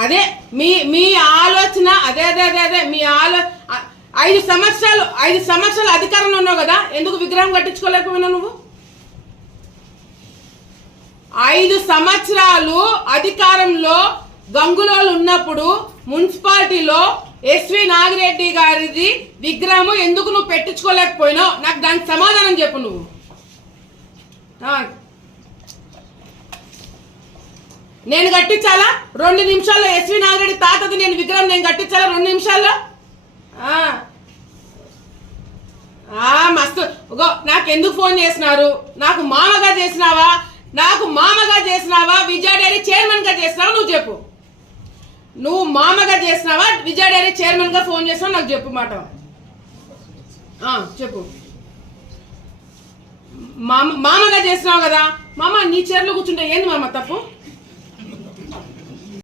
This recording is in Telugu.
అదే మీ మీ ఆలోచన అదే అదే అదే అదే మీ 5 సంవత్సరాలు అధికారంలో ఉన్నావు కదా, ఎందుకు విగ్రహం కట్టించుకోలేకపోయినావు నువ్వు? 5 సంవత్సరాలు అధికారంలో గంగులోలు ఉన్నప్పుడు మున్సిపాలిటీలో ఎస్వి నాగిరెడ్డి గారిది విగ్రహం ఎందుకు నువ్వు పెట్టించుకోలేకపోయినావు? నాకు దానికి సమాధానం చెప్పు నువ్వు. నేను కట్టించాలా 2 నిమిషాల్లో? ఎస్వి నాగిరెడ్డి తాతది నేను విగ్రహం నేను కట్టించాలా 2 నిమిషాల్లో? మస్తు నాకెందుకు ఫోన్ చేసినారు? నాకు మామగా చేసినావా విజయ డైరీ చైర్మన్ గా చేసినావా? నువ్వు చెప్పు. నువ్వు మామగా చేసినావా విజయ డైరీ చైర్మన్ గా ఫోన్ చేసినావు? నాకు చెప్పు మాట చెప్పు. మామగా చేసినావు కదా. మామ నీ చైర్లో కూర్చుంటే ఏంది మామ తప్పు?